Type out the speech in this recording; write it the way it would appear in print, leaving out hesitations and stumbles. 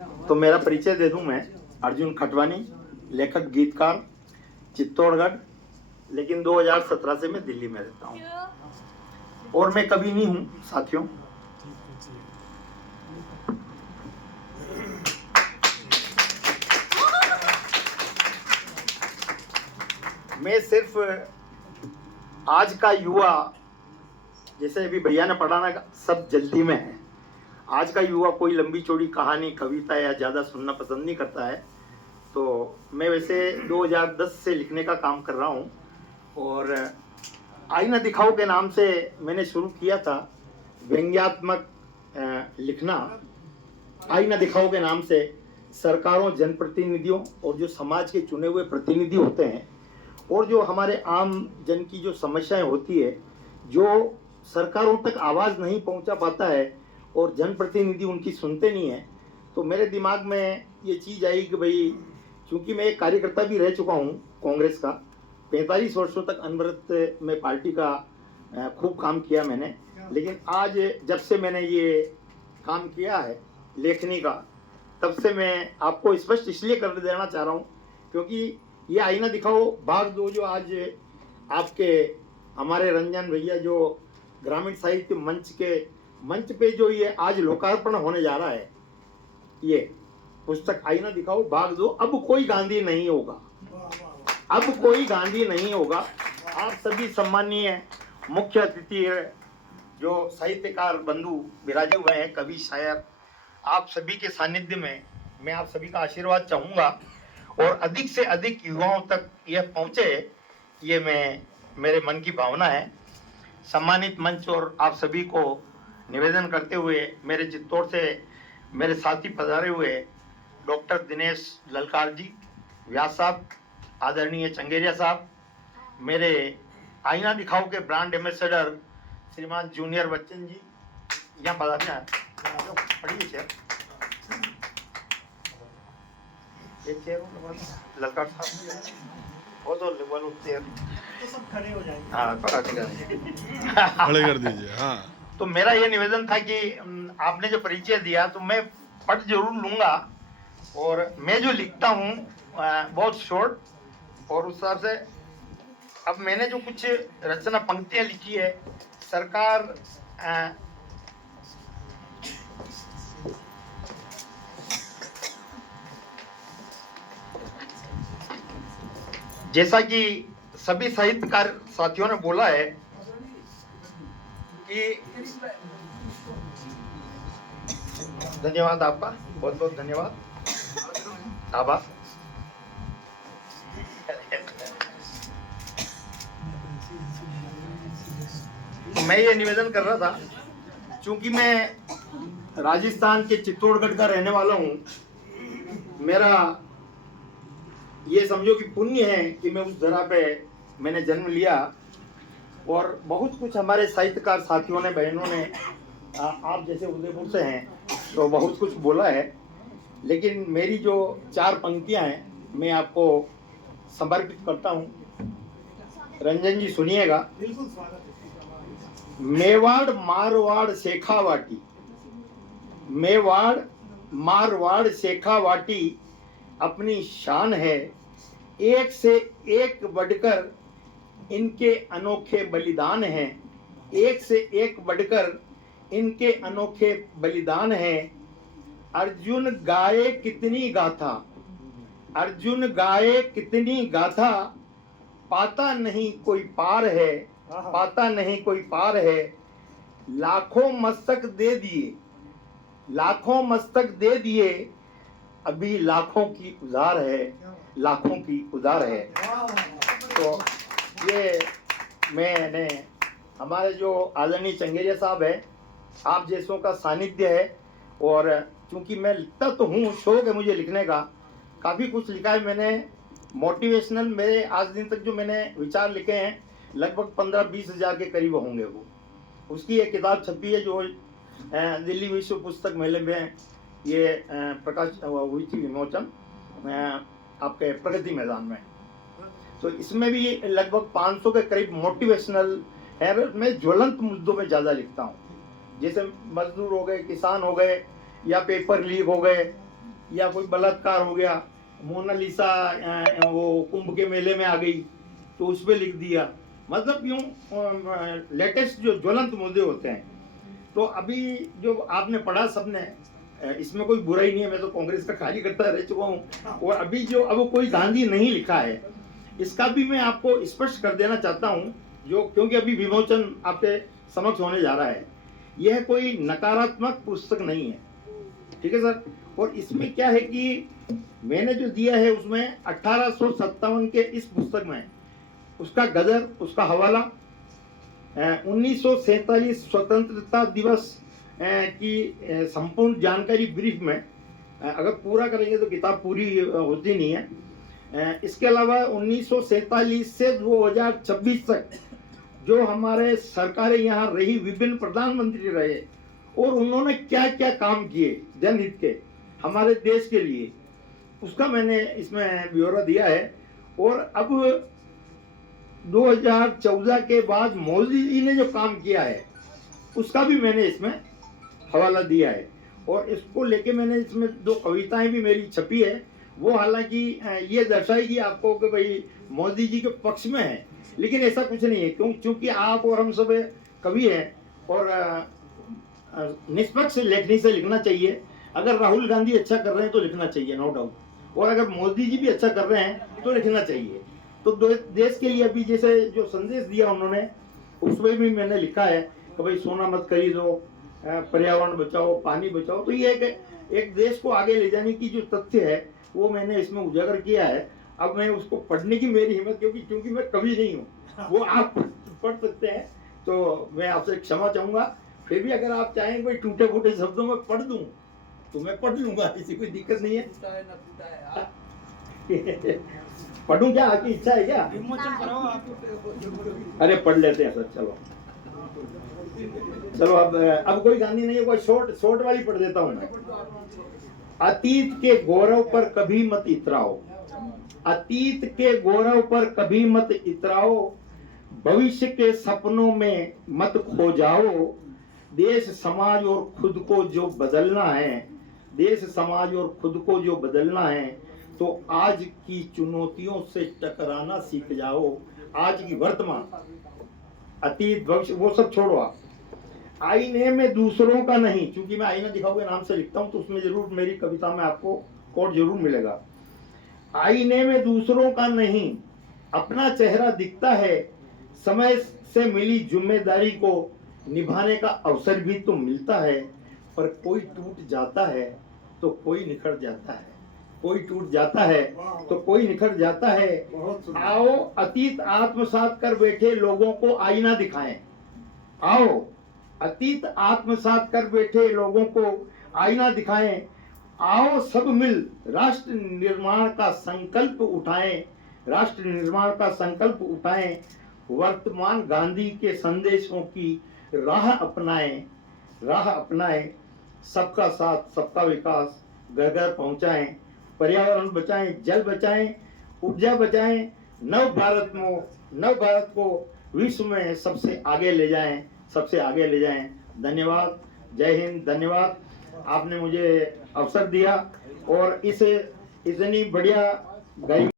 तो मेरा परिचय दे दूं मैं अर्जुन खटवानी, लेखक गीतकार, चित्तौड़गढ़, लेकिन 2017 से मैं दिल्ली में रहता हूं और मैं कभी नहीं हूं साथियों। मैं सिर्फ आज का युवा, जैसे अभी भैया ने पढ़ाना, सब जल्दी में है। आज का युवा कोई लंबी चौड़ी कहानी, कविता या ज़्यादा सुनना पसंद नहीं करता है। तो मैं वैसे 2010 से लिखने का काम कर रहा हूँ और आईना दिखाओ के नाम से मैंने शुरू किया था व्यंग्यात्मक लिखना। आईना दिखाओ के नाम से सरकारों, जनप्रतिनिधियों और जो समाज के चुने हुए प्रतिनिधि होते हैं और जो हमारे आम जन की जो समस्याएं होती है, जो सरकारों तक आवाज़ नहीं पहुंचा पाता है और जनप्रतिनिधि उनकी सुनते नहीं है, तो मेरे दिमाग में ये चीज़ आई कि भाई, क्योंकि मैं एक कार्यकर्ता भी रह चुका हूँ कांग्रेस का, 45 वर्षों तक अनवरत में पार्टी का खूब काम किया मैंने। लेकिन आज जब से मैंने ये काम किया है लेखनी का, तब से मैं आपको स्पष्ट इसलिए कर देना चाह रहा हूँ क्योंकि ये आईना दिखाओ भाग 2 जो आज आपके हमारे रंजन भैया जो ग्रामीण साहित्य मंच पे जो ये आज लोकार्पण होने जा रहा है, ये पुस्तक आईना दिखाओ भाग 2, अब कोई गांधी नहीं होगा, अब कोई गांधी नहीं होगा। आप सभी सम्मानीय मुख्य अतिथि जो साहित्यकार बंधु विराजे हुए हैं, कवि, शायर, आप सभी के सानिध्य में मैं आप सभी का आशीर्वाद चाहूँगा और अधिक से अधिक युवाओं तक यह पहुँचे, ये मेरे मन की भावना है। सम्मानित मंच और आप सभी को निवेदन करते हुए मेरे चित्तौड़ से मेरे साथी पधारे हुए डॉक्टर दिनेश ललकार जी, व्यास साहब, आदरणीय चंगेरिया साहब, मेरे आईना दिखाओ के ब्रांड एम्बेसडर श्रीमान जूनियर बच्चन जी, यहाँ पधारे हैं, पढ़िए चेयर, एक चेयर ललकार साहब, वो चेयर सब खड़े हो जाएंगे। हाँ, खड़े कर दीजिए। हाँ, तो मेरा ये निवेदन था कि आपने जो परिचय दिया तो मैं पढ़ जरूर लूँगा और मैं जो लिखता हूँ बहुत शॉर्ट और उस हिसाब से अब मैंने जो कुछ रचना पंक्तियाँ लिखी है, सरकार जैसा कि सभी साहित्यकार साथियों ने बोला है कि धन्यवाद आपका, बहुत बहुत धन्यवाद, आभार। तो मैं ये निवेदन कर रहा था, क्योंकि मैं राजस्थान के चित्तौड़गढ़ का रहने वाला हूँ, मेरा ये समझो कि पुण्य है कि मैं उस धरा पे मैंने जन्म लिया और बहुत कुछ हमारे साहित्यकार साथियों ने, बहनों ने, आप जैसे उदयपुर से हैं तो बहुत कुछ बोला है, लेकिन मेरी जो 4 पंक्तियां हैं मैं आपको समर्पित करता हूं। रंजन जी सुनिएगा। मेवाड़ मारवाड़ शेखावाटी, मेवाड़ मारवाड़ शेखावाटी अपनी शान है, एक से एक बढ़कर इनके अनोखे बलिदान हैं, एक से एक बढ़कर इनके अनोखे बलिदान हैं। अर्जुन गाए कितनी गाथा, अर्जुन गाए कितनी गाथा, पाता नहीं कोई पार है, पाता नहीं कोई पार है। लाखों मस्तक दे दिए, लाखों मस्तक दे दिए, अभी लाखों की उधार है, लाखों की उधार है। तो ये मैंने हमारे जो आदरणीय चंगेरिया साहब है, आप जैसों का सानिध्य है और चूंकि मैं लिखता तो हूँ, शौक है मुझे लिखने का, काफ़ी कुछ लिखा है मैंने मोटिवेशनल। मेरे आज दिन तक जो मैंने विचार लिखे हैं लगभग 15-20 हज़ार के करीब होंगे। वो उसकी एक किताब छपी है जो दिल्ली विश्व पुस्तक मेले में ये प्रकाश हुई थी, विमोचन आपके प्रगति मैदान में। तो इसमें भी लगभग 500 के करीब मोटिवेशनल है। मैं ज्वलंत मुद्दों में ज़्यादा लिखता हूँ, जैसे मजदूर हो गए, किसान हो गए, या पेपर लीक हो गए, या कोई बलात्कार हो गया, मोनालिसा वो कुंभ के मेले में आ गई तो उस पर लिख दिया, मतलब यूं लेटेस्ट जो ज्वलंत मुद्दे होते हैं। तो अभी जो आपने पढ़ा सबने, इसमें कोई बुराई नहीं है, मैं तो कांग्रेस का कार्यकर्ता रह चुका हूँ। और अभी जो अब कोई गांधी नहीं लिखा है, इसका भी मैं आपको स्पष्ट कर देना चाहता हूँ, जो क्योंकि अभी विमोचन आपके समक्ष होने जा रहा है। यह कोई नकारात्मक पुस्तक नहीं है, ठीक है सर। और इसमें क्या है कि मैंने जो दिया है उसमें 1857 के इस पुस्तक में उसका गदर, उसका हवाला, 1947 स्वतंत्रता दिवस की संपूर्ण जानकारी ब्रीफ में, अगर पूरा करेंगे तो किताब पूरी होती नहीं है। इसके अलावा 1947 से 2026 तक जो हमारे सरकारें यहाँ रही, विभिन्न प्रधानमंत्री रहे और उन्होंने क्या क्या काम किए जनहित के हमारे देश के लिए, उसका मैंने इसमें ब्यौरा दिया है। और अब 2014 के बाद मोदी जी ने जो काम किया है उसका भी मैंने इसमें हवाला दिया है। और इसको लेके मैंने इसमें 2 कविताएं भी मेरी छपी है, वो हालांकि ये दर्शाएगी आपको कि भाई मोदी जी के पक्ष में है, लेकिन ऐसा कुछ नहीं है, क्योंकि आप और हम सब कवि हैं और निष्पक्ष लेखनी से लिखना चाहिए। अगर राहुल गांधी अच्छा कर रहे हैं तो लिखना चाहिए, नो डाउट, और अगर मोदी जी भी अच्छा कर रहे हैं तो लिखना चाहिए। तो देश के लिए अभी जैसे जो संदेश दिया उन्होंने, उसमें भी मैंने लिखा है कि भाई सोना मत खरीदो, पर्यावरण बचाओ, पानी बचाओ। तो ये एक देश को आगे ले जाने की जो तथ्य है वो मैंने इसमें उजागर किया है। अब मैं उसको पढ़ने की मेरी हिम्मत, क्योंकि मैं कवि नहीं हूँ, वो आप पढ़ सकते हैं, तो मैं आपसे क्षमा चाहूंगा। फिर भी अगर आप चाहें कोई टूटे फूटे शब्दों में पढ़ दूं तो मैं पढ़ लूंगा, ऐसी कोई दिक्कत नहीं है। पढ़ूं क्या, आपकी इच्छा है क्या? अरे पढ़ लेते हैं सर, चलो अब कोई गांधी नहीं है, कोई शॉर्ट वाली पढ़ देता हूं मैं। अतीत के गौरव पर कभी मत इतराओ, अतीत के गौरव पर कभी मत इतराओ, भविष्य के सपनों में मत खो जाओ। देश समाज और खुद को जो बदलना है, देश समाज और खुद को जो बदलना है, तो आज की चुनौतियों से टकराना सीख जाओ। आज की वर्तमान, अतीत, भविष्य वो सब छोड़ो आप। आईने में दूसरों का नहीं, क्योंकि मैं आईना दिखाओगे नाम से लिखता हूं तो उसमें जरूर मेरी कविता में आपको कोट जरूर मिलेगा। आईने में दूसरों का नहीं, अपना चेहरा दिखता है, समय से मिली जिम्मेदारी को निभाने का अवसर भी तो मिलता है। पर कोई टूट जाता है तो कोई निखर जाता है, कोई टूट जाता है तो कोई निखर जाता है। आओ अतीत आत्मसात कर बैठे लोगों को आईना दिखाएं, आओ अतीत आत्मसात कर बैठे लोगों को आईना दिखाएं। आओ सब मिल राष्ट्र निर्माण का संकल्प उठाएं, राष्ट्र निर्माण का संकल्प उठाएं। वर्तमान गांधी के संदेशों की राह अपनाएं, राह अपनाएं। सबका साथ, सबका विकास घर घर पहुंचाएं, पर्यावरण बचाएं, जल बचाएं, ऊर्जा बचाएं, नव भारत को विश्व में सबसे आगे ले जाएं, सबसे आगे ले जाएं। धन्यवाद, जय हिंद, धन्यवाद। आपने मुझे अवसर दिया और इस इतनी बढ़िया गाई